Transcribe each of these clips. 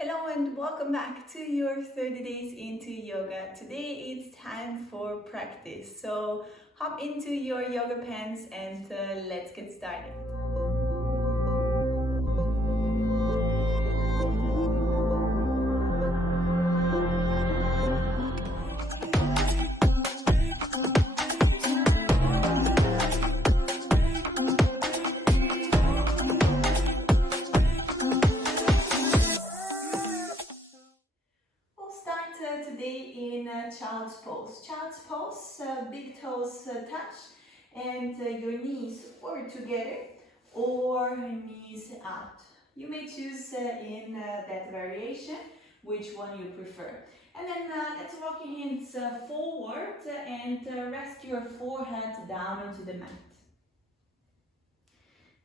Hello and welcome back to your 30 days into yoga. Today it's time for practice. So hop into your yoga pants and let's get started. We'll start today in child's pose. Child's pose, big toes touch and your knees forward together or knees out. You may choose in that variation which one you prefer. And then let's walk your hands forward and rest your forehead down onto the mat.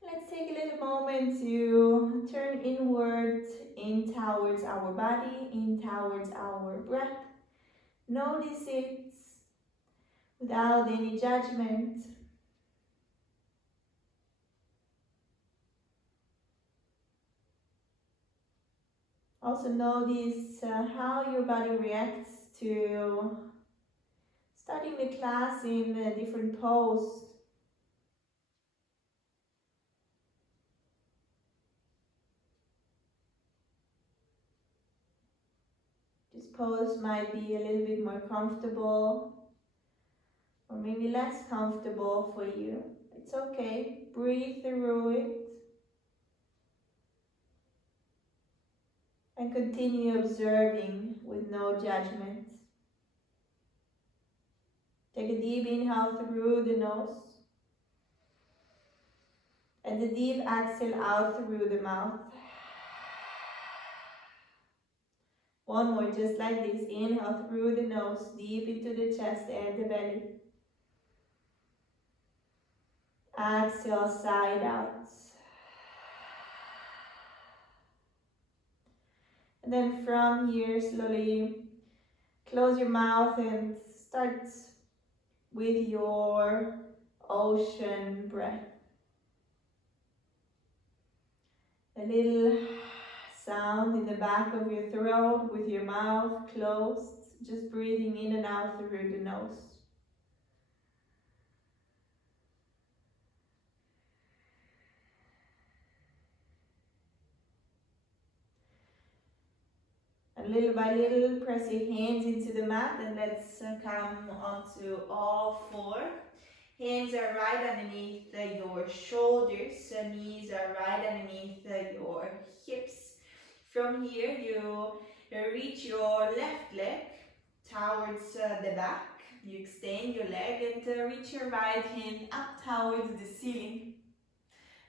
Let's take a little moment to turn inward, in towards our body, in towards our breath. Notice it without any judgment. Also notice how your body reacts to starting the class in a different pose. This pose might be a little bit more comfortable or maybe less comfortable for you. It's okay. Breathe through it. And continue observing with no judgment. Take a deep inhale through the nose. And a deep exhale out through the mouth. One more, just like this. Inhale through the nose, deep into the chest and the belly. Exhale, side out. And then from here, slowly close your mouth and start with your ocean breath. A little sound in the back of your throat with your mouth closed, just breathing in and out through the nose. And little by little, press your hands into the mat and let's come onto all four. Hands are right underneath your shoulders, knees are right underneath your hips. From here, you reach your left leg towards the back. You extend your leg and reach your right hand up towards the ceiling.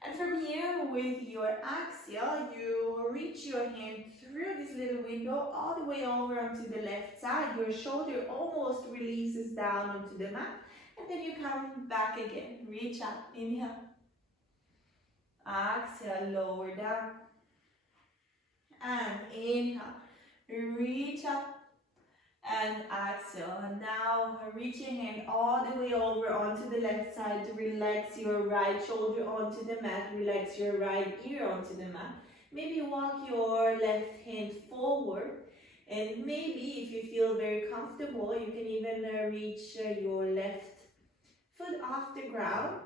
And from here, with your exhale, you reach your hand through this little window all the way over onto the left side. Your shoulder almost releases down onto the mat. And then you come back again. Reach up, inhale. Exhale, lower down. And inhale. Reach up. And exhale. And now reach your hand all the way over onto the left side to relax your right shoulder onto the mat. Relax your right ear onto the mat. Maybe walk your left hand forward. And maybe if you feel very comfortable, you can even reach your left foot off the ground,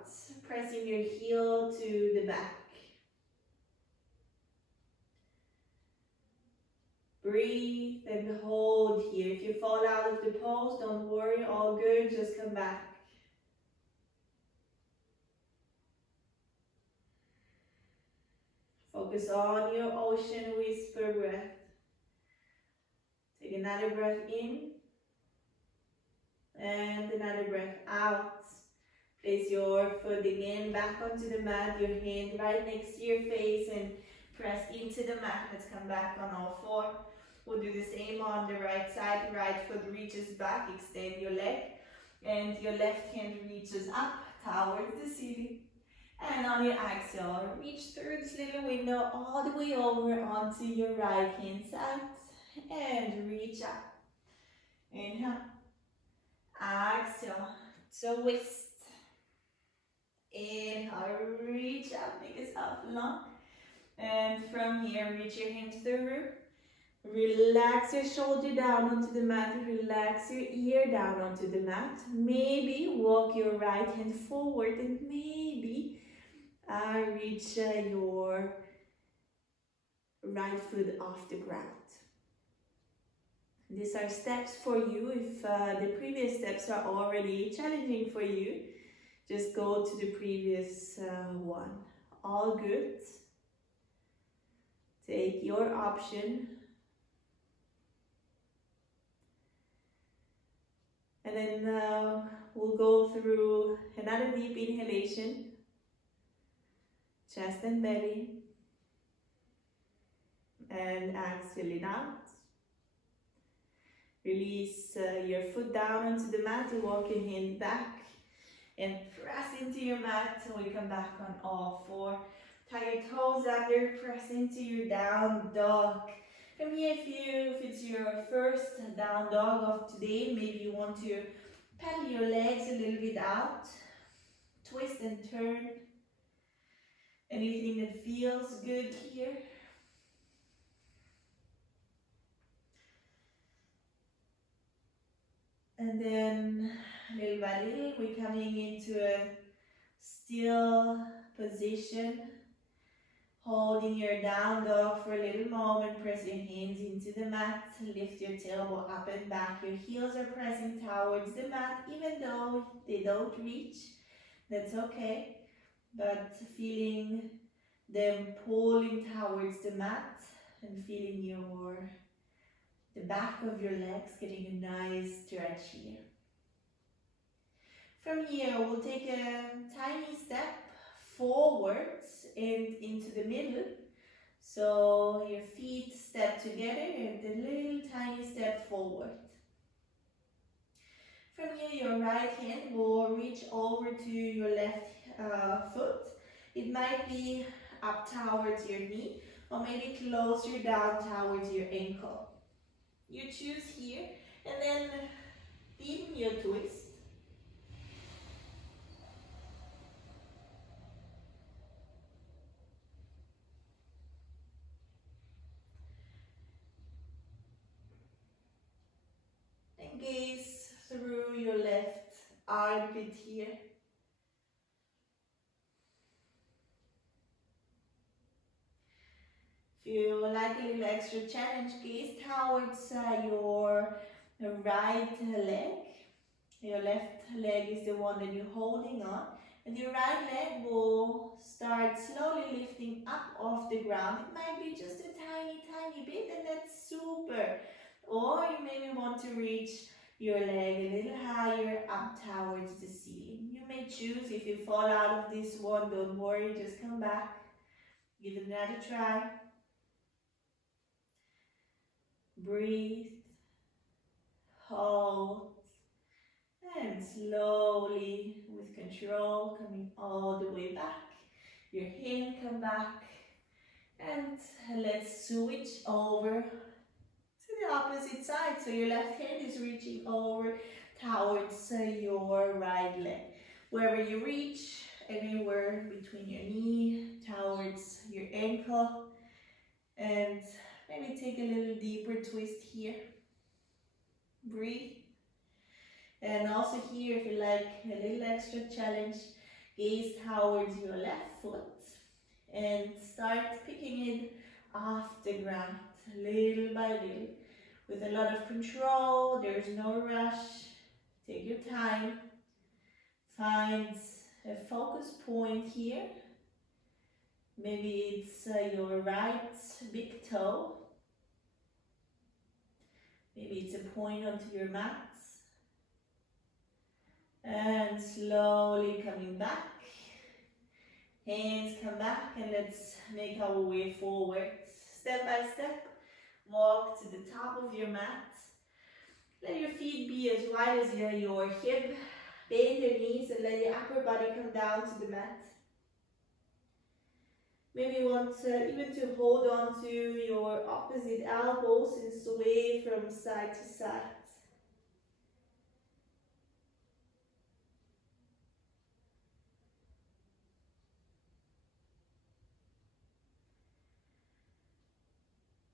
pressing your heel to the back. Breathe and hold here. If you fall out of the pose, don't worry, all good, just come back. Focus on your ocean whisper breath. Take another breath in and another breath out. Place your foot again back onto the mat, your hand right next to your face and press into the mat. Let's come back on all four. We'll do the same on the right side. Right foot reaches back, extend your leg, and your left hand reaches up towards the ceiling. And on your exhale, reach through this little window all the way over onto your right hand side and reach up. Inhale, exhale, twist. Inhale, reach up, make yourself long. And from here, reach your hands through. Relax your shoulder down onto the mat, relax your ear down onto the mat. Maybe walk your right hand forward and maybe reach your right foot off the ground. These are steps for you. If the previous steps are already challenging for you, just go to the previous one. All good. Take your option. And then we'll go through another deep inhalation. Chest and belly. And exhale it out. Release your foot down onto the mat. You walk your hand back and press into your mat. And we come back on all four. Tie your toes under, press into your down dog. From here, if it's your first down dog of today, maybe you want to pedal your legs a little bit out. Twist and turn. Anything that feels good here. And then little by little, we're coming into a still position. Holding your down dog for a little moment. Press your hands into the mat. Lift your tailbone up and back. Your heels are pressing towards the mat, even though they don't reach. That's okay. But feeling them pulling towards the mat and feeling the back of your legs getting a nice stretch here. From here, we'll take a tiny step forwards and into the middle. So your feet step together and a little tiny step forward. From here, your right hand will reach over to your left foot. It might be up towards your knee or maybe closer down towards your ankle. You choose here and then deepen your twist. And gaze through your left armpit here. If you like a little extra challenge, gaze towards your right leg. Your left leg is the one that you're holding on. And your right leg will start slowly lifting up off the ground. It might be just a tiny, tiny bit, and that's super. Or you maybe want to reach your leg a little higher up towards the ceiling. You may choose. If you fall out of this one, don't worry, just come back. Give it another try. Breathe, hold, and slowly, with control, coming all the way back. Your hand come back, and let's switch over to the opposite side. So your left hand is reaching over towards your right leg. Wherever you reach, anywhere between your knee, towards your ankle, and maybe take a little deeper twist here. Breathe. And also here, if you like a little extra challenge, gaze towards your left foot and start picking it off the ground, little by little. With a lot of control, there's no rush. Take your time. Find a focus point here. Maybe it's your right big toe. Maybe it's a point onto your mat. And slowly coming back. Hands come back and let's make our way forward. Step by step, walk to the top of your mat. Let your feet be as wide as your hip. Bend your knees and let your upper body come down to the mat. Maybe you want even to hold on to your opposite elbows and sway from side to side.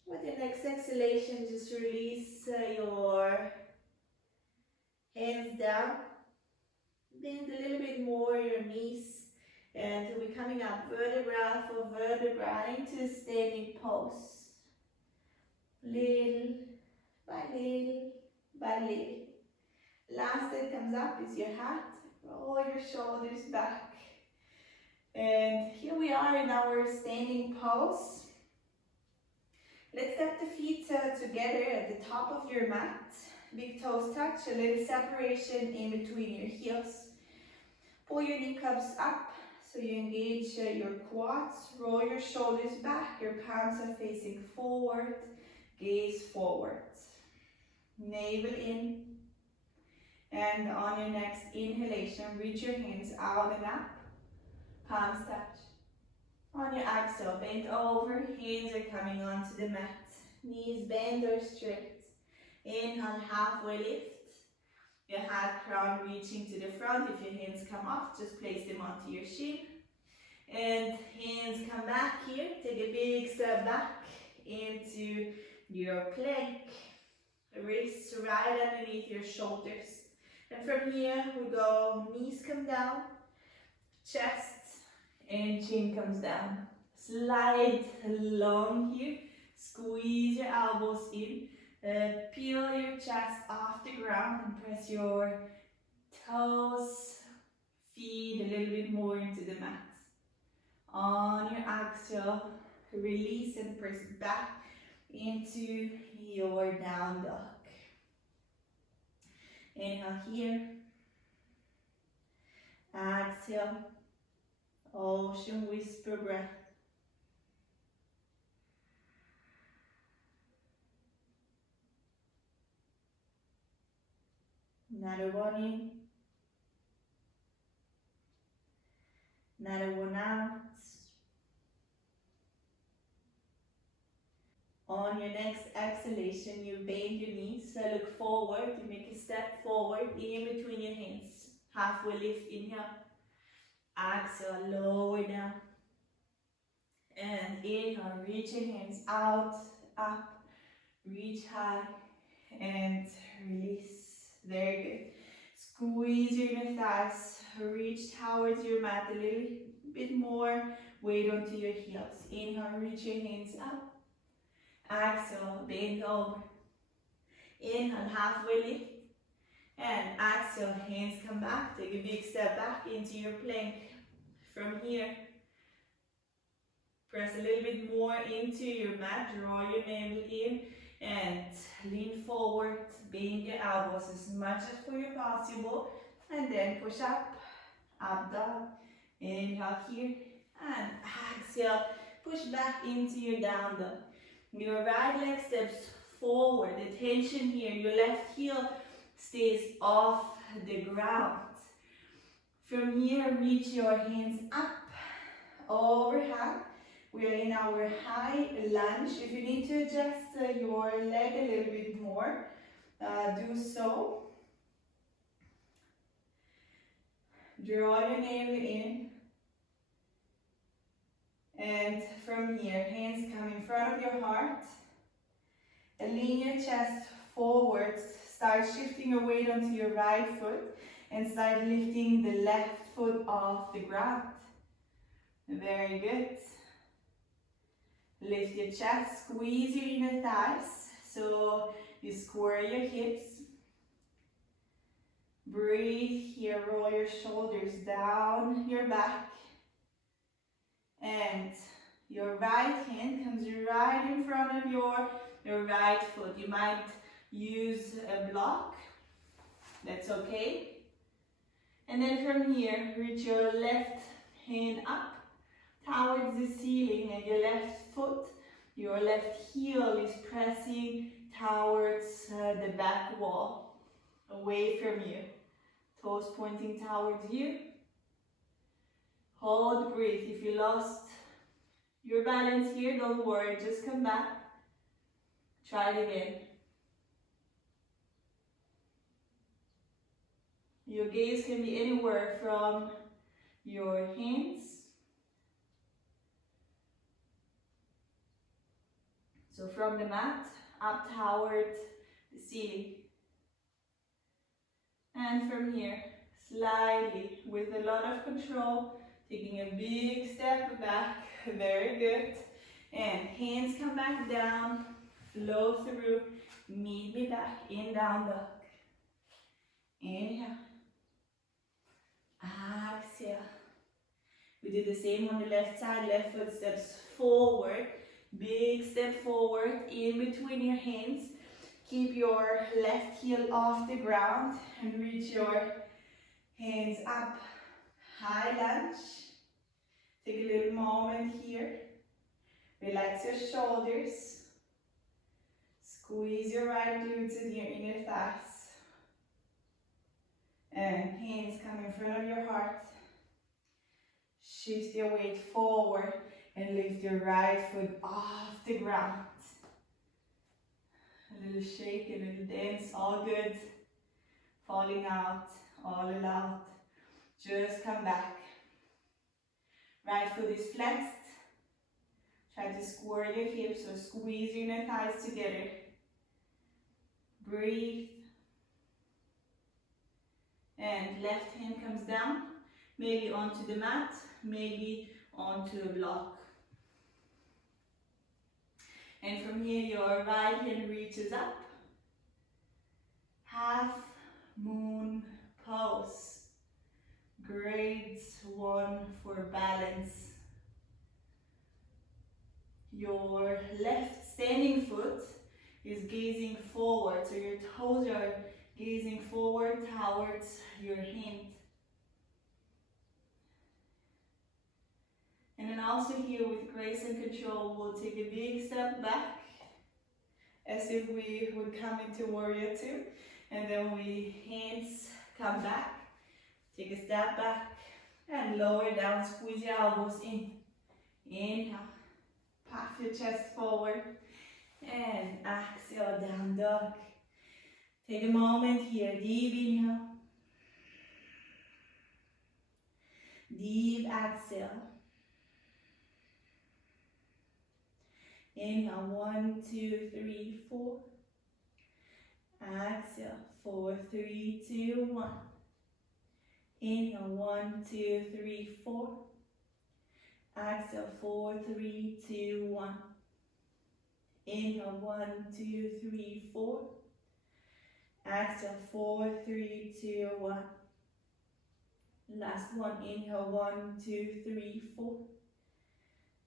With your Next exhalation, just release your hands down. Bend a little bit more your knees, and we'll be coming up vertebra for vertebra into standing pose. Little by little by little. Last that comes up is your hat. Roll your shoulders back. And here we are in our standing pose. Let's step the feet together at the top of your mat. Big toes touch, a little separation in between your heels. Pull your kneecaps up so you engage your quads. Roll your shoulders back, your palms are facing forward. Gaze forward. Navel in. And on your next inhalation, reach your hands out and up. Palms touch. On your exhale, bend over. Hands are coming onto the mat. Knees bend or straight. Inhale, halfway lift. Your hat crown reaching to the front. If your hands come off, just place them onto your shin. And hands come back here. Take a big step back into your plank. Wrists right underneath your shoulders. And from here we go, knees come down, chest and chin comes down. Slide along here, squeeze your elbows in, peel your chest off the ground and press your toes, feet a little bit more into the mat. On your exhale, release and press back into your down dog. Inhale here. Exhale. Ocean whisper breath. Another one in. Another one out. On your next exhalation, you bend your knees, so look forward, you make a step forward in between your hands. Halfway lift, inhale. Exhale, lower down. And inhale, reach your hands out, up, reach high, and release. Very good. Squeeze your inner thighs, reach towards your mat a little bit more, weight onto your heels. Inhale, reach your hands up. Exhale, bend over. Inhale, halfway lift. And exhale, hands come back. Take a big step back into your plank. From here, press a little bit more into your mat. Draw your navel in and lean forward. Bend your elbows as much as for you possible. And then push up, up dog. Inhale here. And exhale, push back into your down dog. Your right leg steps forward. The tension here, your left heel stays off the ground. From here, reach your hands up, overhead. We are in our high lunge. If you need to adjust your leg a little bit more, do so. Draw your navel in. And from here, hands come in front of your heart. Lean your chest forward. Start shifting your weight onto your right foot and start lifting the left foot off the ground. Very good. Lift your chest, squeeze your inner thighs so you square your hips. Breathe here, roll your shoulders down your back. And your right hand comes right in front of your right foot. You might use a block, that's okay. And then from here, reach your left hand up towards the ceiling and your left foot, your left heel is pressing towards the back wall, away from you. Toes pointing towards you. Hold the breath. If you lost your balance here, don't worry, just come back. Try it again. Your gaze can be anywhere from your hands, So from the mat up toward the ceiling. And from here, slightly, with a lot of control, taking a big step back. Very good. And hands come back down, flow through, meet me back in down dog. Inhale. Exhale. We do the same on the left side, left foot steps forward. Big step forward in between your hands. Keep your left heel off the ground and reach your hands up. High lunge. Take a little moment here. Relax your shoulders. Squeeze your right glutes and your inner thighs. And hands come in front of your heart. Shift your weight forward and lift your right foot off the ground. A little shake, a little dance, all good. Falling out, all allowed. Just come back. Right foot is flexed. Try to square your hips or squeeze your inner thighs together. Breathe. And left hand comes down, maybe onto the mat, maybe onto a block. And from here, your right hand reaches up. Half moon pose. Grade 1 for balance. Your left standing foot is gazing forward, so your toes are gazing forward towards your hand. And then also here with grace and control, we'll take a big step back as if we would come into warrior 2. And then hands come back, take a step back and lower down, squeeze your elbows in. Inhale, puff your chest forward and exhale, down dog. Take a moment here, deep inhale, deep exhale. Inhale, 1, 2, 3, 4. Exhale, 4, 3, 2, 1. Inhale, 1, 2, 3, 4. Exhale, 4, 3, 2, 1. Inhale, 1, 2, 3, 4. Exhale, 4, 3, 2, 1. Last one, inhale, 1, 2, 3, 4.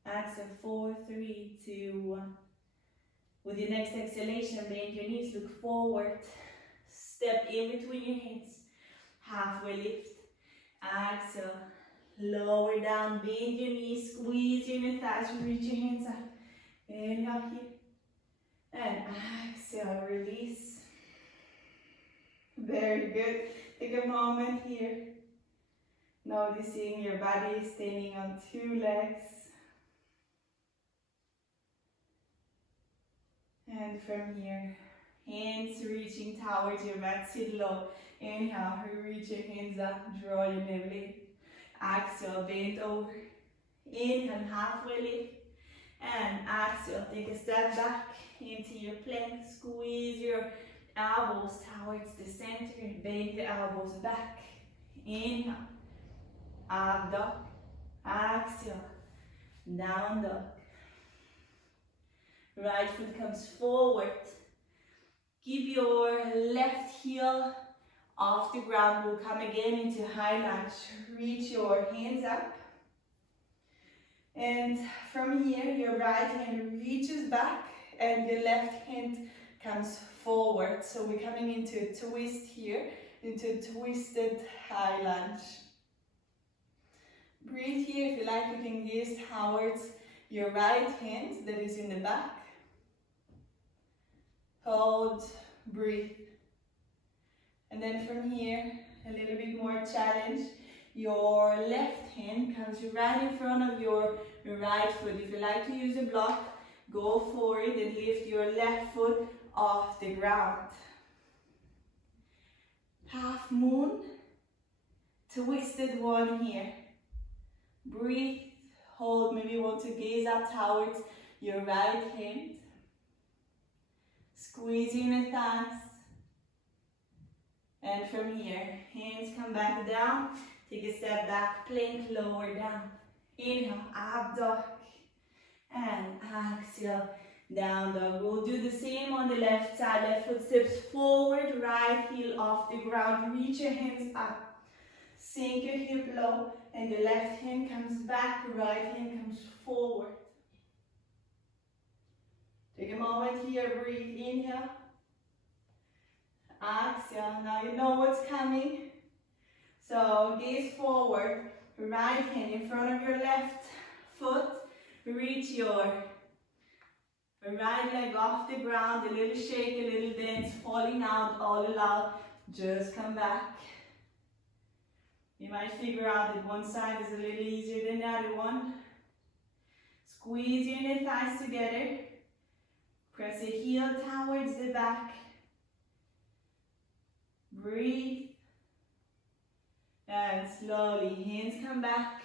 Exhale, 4, 3, 2, 1. With your next exhalation, bend your knees, look forward. Step in between your hands. Halfway lift. Exhale. Lower down, bend your knees, squeeze your inner thighs, reach your hands up. Inhale here. And exhale, release. Very good. Take a moment here. Noticing your body standing on 2 legs. And from here, hands reaching towards your mat, sit low. Inhale, reach your hands up, draw your navel. Exhale, bend over. Inhale, halfway lift. And exhale, take a step back into your plank. Squeeze your elbows towards the center. Bend your elbows back. Inhale, up dog. Exhale, down dog. Right foot comes forward. Keep your left heel off the ground. We'll come again into high lunge. Reach your hands up. And from here, your right hand reaches back and your left hand comes forward. So we're coming into a twist here, into a twisted high lunge. Breathe here. If you like, you can gaze towards your right hand that is in the back. Hold, breathe. And then from here, a little bit more challenge. Your left hand comes right in front of your right foot. If you like to use a block, go for it and lift your left foot off the ground. Half moon, twisted one here. Breathe, hold, maybe you want to gaze up towards your right hand. Squeezing the thighs. And from here, hands come back down. Take a step back, plank, lower down. Inhale, up dog. And exhale, down dog. We'll do the same on the left side. Left foot steps forward, right heel off the ground. Reach your hands up. Sink your hip low, and the left hand comes back, right hand comes forward. Take a moment here, breathe, inhale. Exhale, now you know what's coming. So gaze forward, right hand in front of your left foot. Reach your right leg off the ground, a little shake, a little dance, falling out, all allowed. Just come back. You might figure out that one side is a little easier than the other one. Squeeze your inner thighs together. Press your heel towards the back. Breathe. And slowly, hands come back.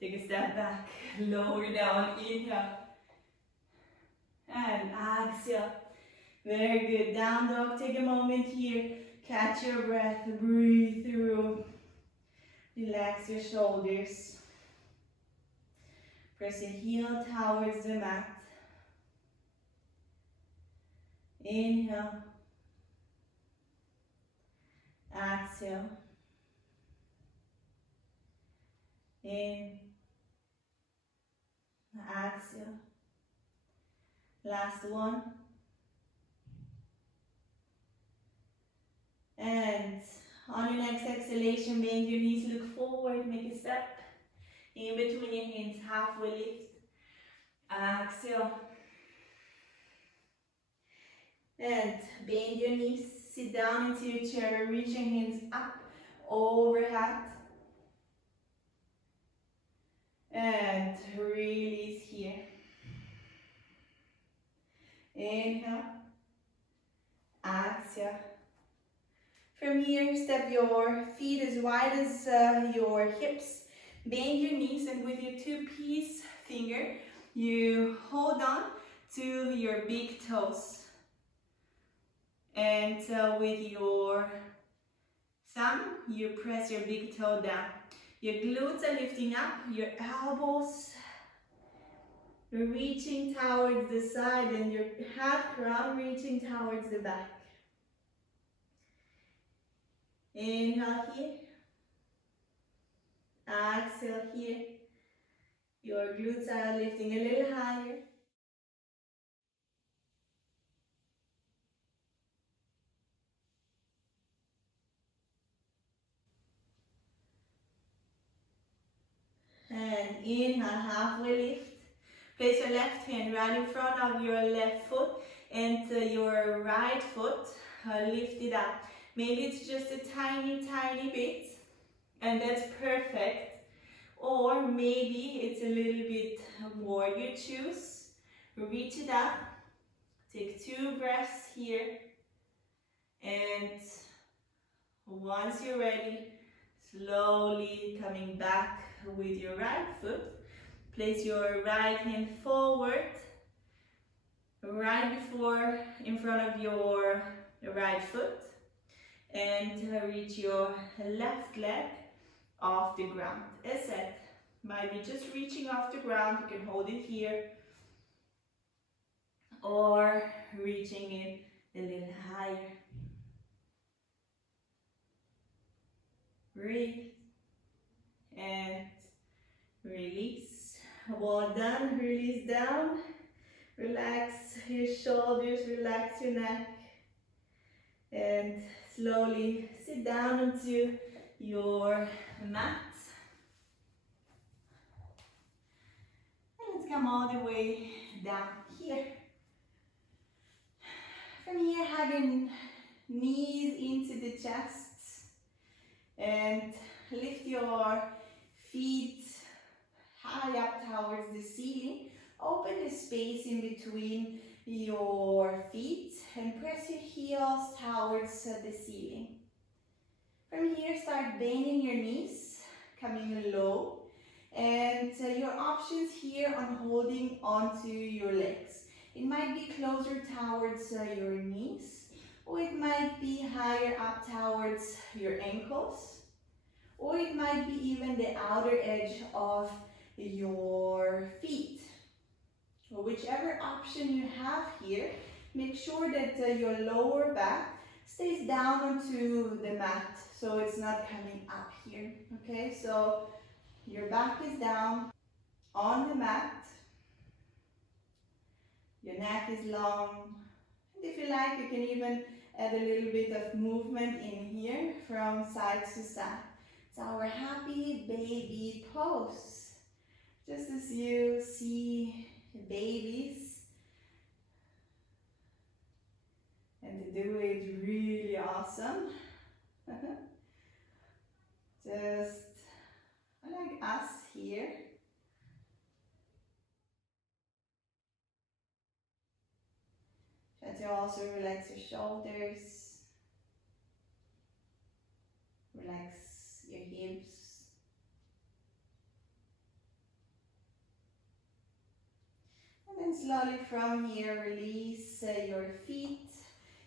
Take a step back. Lower down. Inhale. And exhale. Very good. Down dog. Take a moment here. Catch your breath. Breathe through. Relax your shoulders. Press your heel towards the mat. Inhale. Exhale. In. Exhale. Last one. And on your next exhalation, bend your knees, look forward, make a step. In between your hands, halfway lift. Exhale. And bend your knees, sit down into your chair, reach your hands up, overhead. And release here. Inhale. Exhale. From here, step your feet as wide as your hips. Bend your knees, and with your two peace finger, you hold on to your big toes. And with your thumb, you press your big toe down. Your glutes are lifting up, your elbows reaching towards the side, and your head crown reaching towards the back. Inhale here. Exhale here. Your glutes are lifting a little higher. And inhale, halfway lift. Place your left hand right in front of your left foot, and your right foot, lift it up. Maybe it's just a tiny, tiny bit, and that's perfect. Or maybe it's a little bit more, you choose. Reach it up. Take 2 breaths here. And once you're ready, slowly coming back with your right foot. Place your right hand forward, right before, in front of your right foot, and reach your left leg off the ground. As said, might be just reaching off the ground. You can hold it here, or reaching it a little higher. Breathe and release. Well done. Release down. Relax your shoulders, relax your neck, and slowly sit down onto your mat. And let's come all the way down here. From here, hug your knees into the chest and lift your feet high up towards the ceiling. Open the space in between your feet and press your heels towards the ceiling. From here, start bending your knees, coming low, and your options here on holding onto your legs. It might be closer towards your knees, or it might be higher up towards your ankles, or it might be even the outer edge of your feet. So whichever option you have here, make sure that your lower back stays down onto the mat, so it's not coming up here. Okay, so your back is down on the mat, your neck is long, and if you like, you can even add a little bit of movement in here from side to side. It's our happy baby pose. Just as you see babies, and to do it really awesome. Just like us here. Try to also relax your shoulders, relax your hips. And then slowly from here, release your feet.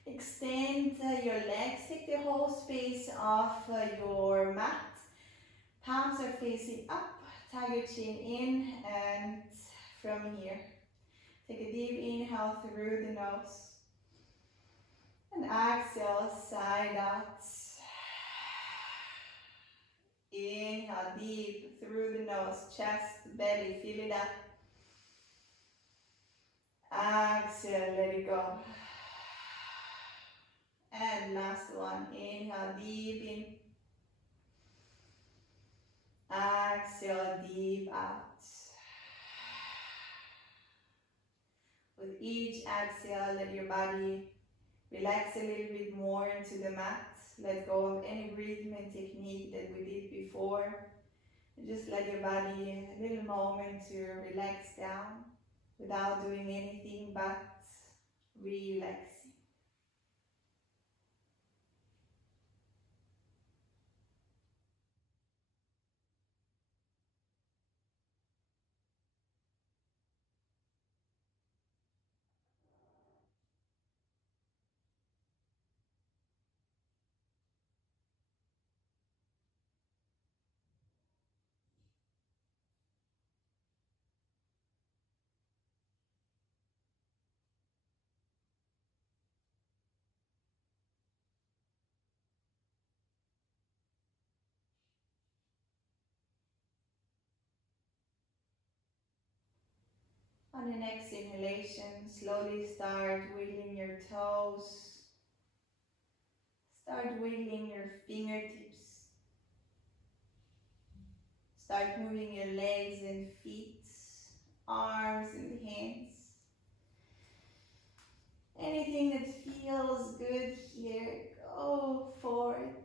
Extend your legs. Take the whole space of your mat. Palms are facing up. Tiger chin in, and from here, take a deep inhale through the nose. And exhale, side out. Inhale deep through the nose, chest, belly, feel it up. Exhale, let it go. And last one, inhale deep in. Exhale deep out. With each exhale, let your body relax a little bit more into the mat. Let go of any rhythm and technique that we did before. And just let your body a little moment to relax down without doing anything but relaxing. On the next inhalation, slowly start wiggling your toes. Start wiggling your fingertips. Start moving your legs and feet, arms and hands. Anything that feels good here, go for it.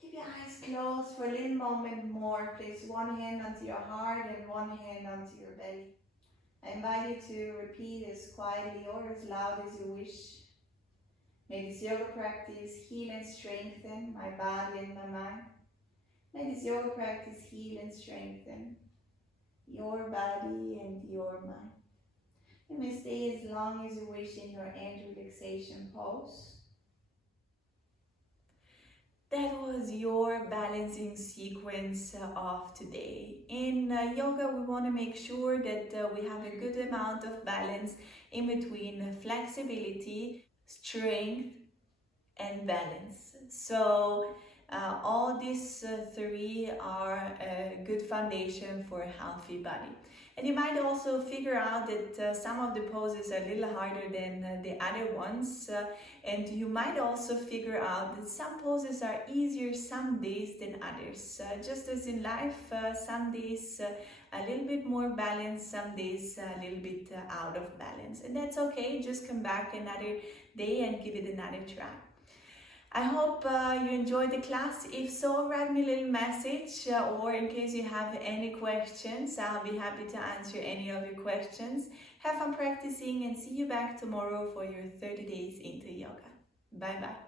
Keep your eyes closed for a little moment more. Place one hand onto your heart and one hand onto your belly. I invite you to repeat as quietly or as loud as you wish. May this yoga practice heal and strengthen my body and my mind. May this yoga practice heal and strengthen your body and your mind. You may stay as long as you wish in your end relaxation pose. That was your balancing sequence of today. In yoga, we want to make sure that we have a good amount of balance in between flexibility, strength, and balance. So all these three are a good foundation for a healthy body. And you might also figure out that some of the poses are a little harder than the other ones. And you might also figure out that some poses are easier some days than others. Just as in life, some days a little bit more balanced, some days a little bit out of balance. And that's okay, just come back another day and give it another try. I hope you enjoyed the class. If so, write me a little message or in case you have any questions, I'll be happy to answer any of your questions. Have fun practicing and see you back tomorrow for your 30 days into yoga. Bye bye.